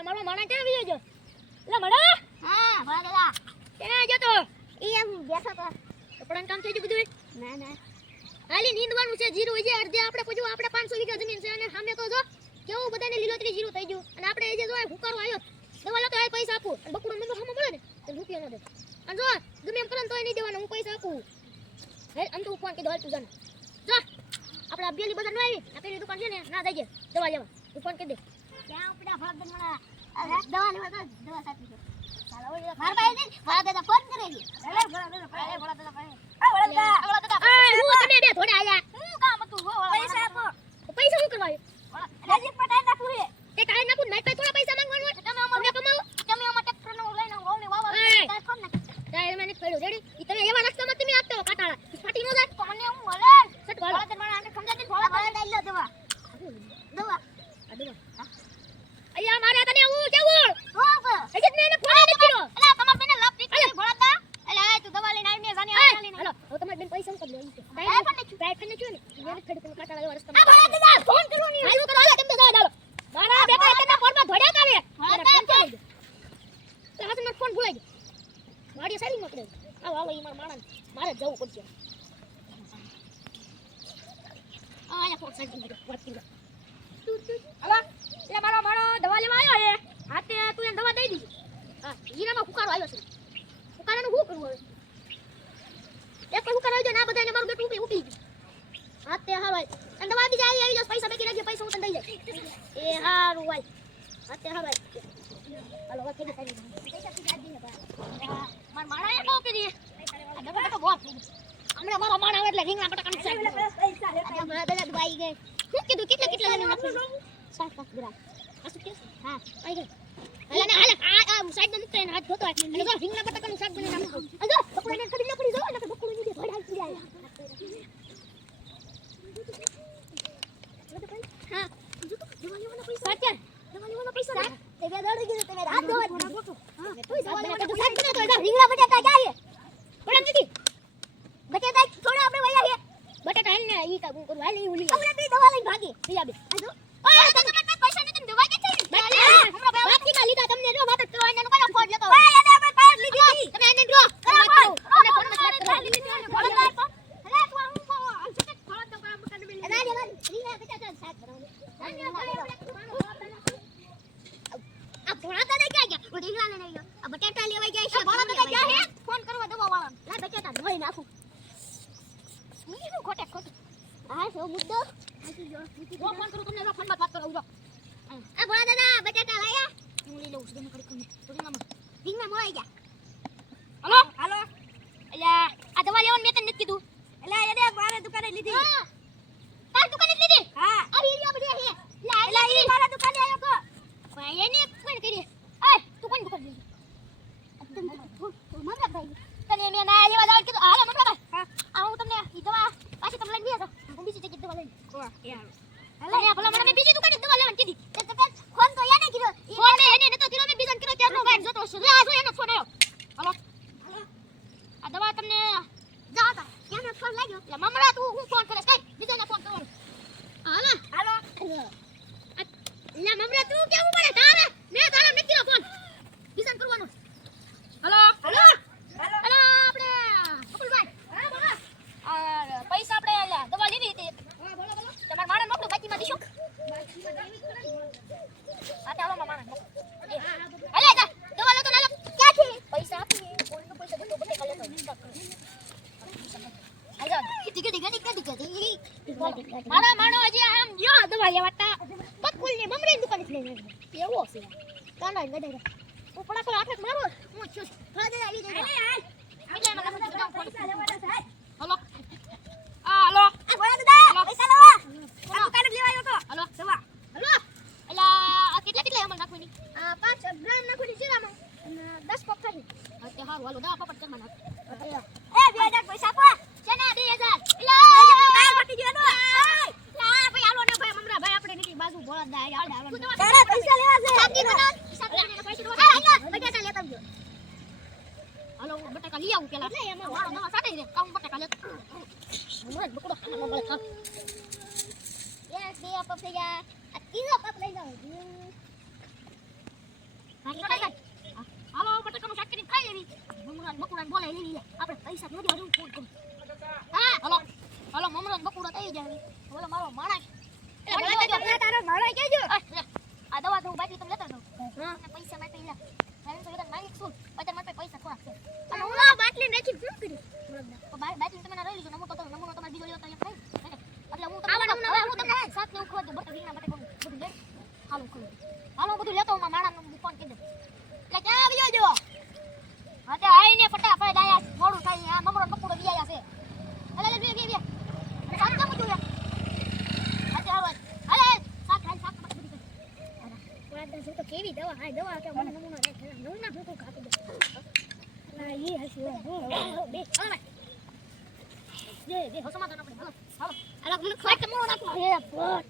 કે મારો માણા ક્યાં આવી ગયો? લે મણા? હા ભલા દાદા ક્યાં ગયો તો? ઈ એમ બેઠો તો કપડાં કામ થઈ ગયું બધું? ના ના હાલી નીંદવાનું છે, જીરું છે અડધે આપણે પૂછ્યું, આપણે 500 વીઘા જમીન છે અને સામે તો જો કેવું બધાને લીલોતરી જીરું થઈ ગયું અને આપણે એ જે જો હુકારો આવ્યો દવા લેતો આ પૈસા આપું અને બકુડો નંબર સામે મળે ને તો રૂપિયા ન દે અને જો ગમે એમ કરે તો એ નહીં દેવાના, હું પૈસા આપું. હે આમ તો હું ફોન કીધો હાલ તું જાને જો આપણે અબિયાલી બજાર ન આવી આ પેલી દુકાન છે ને ના જઈએ દવા લેવા, તું ફોન કરી દે. ક્યાં ઉપડા ભલા દાદા દવા લેવા તો દવા સાચી છે. માર પાસે ભલા દાદા ફોન કરે છે. ભલા દાદા ભલા દાદા ભલા દાદા હું તમે બે થોડા આયા હું કામ હતું હો પૈસા આપો. પૈસા શું કરવા નજીક પટાઈ નાખું છે. તે કાઈ નાખું નાઈ પાસે થોડા પૈસા માંગવાનું હોય તમે અમને કમાવો તમે અમાર ટ્રેક્ટર નો લઈને ગોળને વાવા તાર ફોન નાખ. તારે મને પડ્યો રેડી ઈ તમે એવા રસ્તામાં તમે આપતો કાટાળા ફાટી નો જાય તો મને હું મળે સટ ભલા વાળો દાદા મને આને સમજાતી ભલા દાદા લઈ લો દવા દવા આ દવા અલ્યા મારે તને હું કેવું હો બસ હજી મેં એને ફોન નથી કર્યો. એલા તમાર બેને લાભ દીકરી ભલા દાદા એલા તું દવા લઈને આવી મે જાની આ લઈને હાલો હવે તમારી બેન પૈસા ઉકળ લે ઈ છે ડાયરેક્ટ ફોન નાખ્યું. ડાયરેક્ટ ને છું ને એને ખડી પણ કાટાળા એવા આ રસ્તામાં ભલા દાદા ફોન કરવાની હાલ કરો હાલો તમે જવા દાલો મારા બેટા તને ફોનમાં ધોડ્યા કાવે મારા ફોન ચાલી ગયો તો હાથમાં ફોન ભૂલાઈ ગયો મારી સારી મકડે આવો આવો ઈ મારા માણસ મારે જવું પડશે. આયા ફોન સાઈડ માં વાત કરી હાલો એટલે મારો માણો દવા લેવા આવ્યો હે હાથે તું એને દવા દઈ દીધી. હા હીરામાં ફુકારો આવ્યો છે, ફુકારાનું શું કરવું હવે? એક ફુકારો આવ્યો ના બધાને મારું બેટું ઉકળી ગયું હાથે હા ભાઈ અને દવા બીજા આવી જશે, પૈસા બાકી રાખજે, પૈસા હું તને દઈ જાય. એ હારું ભાઈ હાથે હા ભાઈ હાલો વાત થઈ ગઈ પૈસા તું જાજી ને ભાઈ માર માણા એ કહો કે દી આ દવા તો બહુ થઈ ગઈ હમણાં મારો માણા આવે એટલે રીંગણા બટાકાનું શાક પૈસા લેતા હમણાં દાદા દવાઈ ગઈ શું કીધું કેટલા કેટલા જણ નાખું 7 ગ્રામ આ શું કે હા આવી ગઈ હાલ ને હાલ આ સાઈડ માં મૂકીને હાથ ધોતો અને જો રીંગણા બટાકાનું શાક બની નાખું અને જો બકુડાને કદી ન પડી જો એટલે બકુડું ની ભડાઈ પડી જાય. હા દવા લેવાના પૈસા સાચા દવા લેવાના પૈસા તે બે દોડી ગયો તે હાથ ધોવા હા તું દવા લેવાના તો શાક બને તો રીંગણા બટાકા ક્યાં છે પડે નથી બટાકા થોડા આપણે વયા છે બટાકા હેલ ને ઈ કા કરું હાલ ઈ ઉલી આપણે બે દવા લઈને ભાગી બીજા બે આ જો ઓય તમે મને પૈસા નથી દવા કે છે હમણાં બાકી કા લીધા તમને જો વાત કરો એને કોનો ફોન લેતો ઓય એને આપણે પાર લીધી તમે એને જો તમને ફોન માં વાત કરો લીધી અને ફોન આપો અરે તું હું કો આમ સતત ફોન તો કામ કરને મિલ ના રે રીંગણા બટાકા શાક બનાવો આ ભોળા દાદા ક્યાં ગયા? ઓ રીંગણા લઈને ગયો આ બટાટા લેવા ગયા છે ભોળા દાદા ગયા હે ફોન કરવા દવા વાળા લા બટાટા ધોઈ નાખું મીનું ખોટે ખોટે આ સો મુદ્દો આજી જો ફોન કરું તમને જો ફોનમાં વાત કરો ઉજો આ ભોળા દાદા બટાટા લાયા હું લઈ લઉં છું તમે કરી કરું તો રીંગણા મળી ગયા. હાલો હાલો એલા આ દવા લેવાનું મેં તને નથી કીધું એલા એને મારે દુકાને લીધી હા તાર દુકાને લીધી હા આ હીરિયા બધી હે એલા ઈ મારા દુકાને આયો કો ભાઈ એને ફોન કરી એ તું કોણ દુકાન લીધી મમ્મી ભાઈ તને મેં ના લેવા જાવ કીધું હાલો મમ્મી ભાઈ હા આ હું તમને ઈ દવા પાછી તમે લઈને બેસો હું બીજી જગ્યાએ દવા લઈને હાલો અરે ભલા મને બીજી દુકાને દવા લેવાની કીધી તે તો ફોન તો યાને કીધો ફોન એને નતો કીધો મેં બીજાને કીધો ત્યારનો ભાઈ જોતો છે આ જો એનો ફોન આવ્યો હાલો આ દવા તમને જાવ તા એનો ફોન લાગ્યો એટલે મમરા તું હું ફોન કરે કઈ બીજાને ફોન કરવાનો હાલો હાલો લા મમરા તું કેવું પડે તારે મેં તારા નથી કીધો ફોન બીજાને કરવાનો હાલો હાલો હાલો આપણે કપૂરભાઈ હા બોલો પૈસા આપણે દવા લીધી હતી હા બોલો બોલો તમાર માણસ મોકલો બાકીમાં દીશો આ ચાલો માણસ અલે જા દવા લો તો ના લો ક્યાં છે પૈસા આપીએ કોઈનો પૈસા દેતો બટે કાલે તો આજા ટીકે મારા માણો હજી આમ યો દવા લેવાતા બકુલ ને મમરી દુકાન થી લઈને એવો છે કાંડા ગડે ઉપડા પર આખે મારો હું છું ફાદે આવી જાય એટલે મને પૈસા લેવાના છે હાલો હાલો આ ભોળા દાદા પૈસા લેવા આ દુકાને લેવા આવ્યો તો હાલો દવા હાલો એલા આ કેટલા અમલ નાખવાની આ 5 ગ્રામ નાખવાની જીરામાં અને 10 પપ થાય એટલે હારું હાલો દવા પપટ ચમા નાખ એ 2000 પૈસા આપો છે ને 2000 એલા કાઈ બાકી ગયો તો લા ભાઈ હાલો ને ભાઈ મમરા ભાઈ આપણે નીકળી બાજુ ભોળા દાદા હાલ આવવાનું તારે પૈસા લેવા છે સાકી બના હિસાબ કરીને પૈસા દો હા બટાકા લેતા આવજો હાલો બટાકા લઈ આવું પેલા એટલે એમાં વાળો દવા સાટે રે કામ બટાકા લેતો હમણાં બકડો ખાવા મળે ખા યસ બે પપ લઈ જા આ ત્રીજો પપ લઈ જાઉં ફોન કરું. હા હાલો મમરાન બકુડા થઈ જાય ઓલો મારો માણસ તારો માણસ કેજો આ દવા તો બાકી તમે લેતા જાવ હા પૈસા માટે લે કારણ કે બધા માલિક છું પછી મારે પૈસા થોડા છે અને હું આ બાટલી નાખી શું કર્યું બાટલી તમે ના રહી લીધો નમૂનો તમારે બીજો લેતો એમ થાય એટલે હું તમને સાત ને ઉખવા દે બટ વીના માટે બધું લે હાલો બધું લેતો હું માણાનો ફોન કરી દે એટલે ક્યાં આવી જો હા તે આઈને ફટાફટ આયા મોડું થાય આ મમરો બકુડો બી આયા છે અલે બે સાત કામ તું યાર આજે આવ અલે સાત બધી ઓલા તો કેવી દવા હા દવા કે મને નમૂના ભૂકો કાપી દે ના ઈ હસી બે હાલો જે સમાધાન આપણે હાલો અલા મને ખાટ મોડો નાખો હે બોટ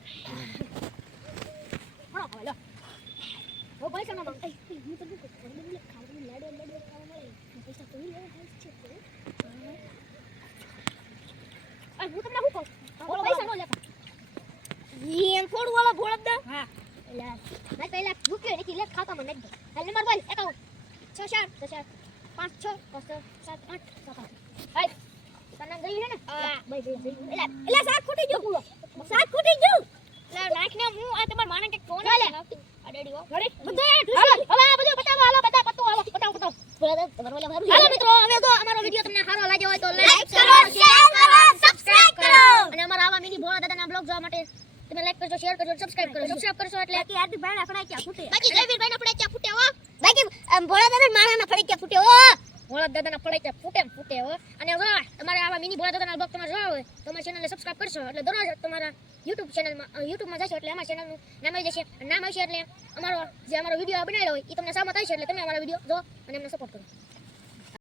હા હાલો ઓ ભાઈ સનો હું તો ખાવાનું લાડો ખાવાનું પૈસા તો લેવા છે આ હું તમને શું કહું ઓલો પૈસા નો લેતા ઈ થોડું ઓલો ભોળક દે હા એલા મેં પહેલા ભૂક્યો નથી લે ખાતામાં નાખ દે હાલ નંબર બોલ એકાઉન્ટ 6 5 6 7 8 હાલ તને ગઈ હે ને હા ભાઈ એલા સાત ખૂટી ગયો પૂરો સાત ખૂટી ગયો લે નાખને હું આ તમાર માને કે કોણ લે આ ડેડી હો ઘરે બધા હવે આ બધું બતાવો હાલો બધા પતો હાલો બતાવો હાલો મિત્રો હવે જો અમારો વિડિયો તમને સારો લાગ્યો હોય તો લાઈક કરો શેર કરો સબસ્ક્રાઇબ કરો અને અમારા આવા મિની ભોળા દાદાના બ્લોગ જોવા માટે તમે લાઈક કરજો શેર કરજો સબસ્ક્રાઇબ કરશો એટલે બાકી હાર્દિક ભાઈના ફડાક્યા ફૂટે બાકી જયવીર ભાઈના ફડાક્યા ફૂટે હો બાકી ભોળા દાદા માણાના ફડાક્યા ફૂટે હો ભોળા દાદાના ફડાક્યા ફૂટે હો અને જો તમારે આવા મિની ભોળા દાદાના બ્લોગ તમારે જોવા હોય તો અમારી ચેનલને સબસ્ક્રાઇબ કરશો એટલે દરરોજ તમારા યુટ્યુબમાં જશો એટલે અમારા ચેનલનું નામ આવી જશે નામ આવશે એટલે અમારો વિડીયો બનાવેલો હોય એ તમને સામત આવશે એટલે તમે અમારા વિડીયો જો અને અમને સપોર્ટ કરો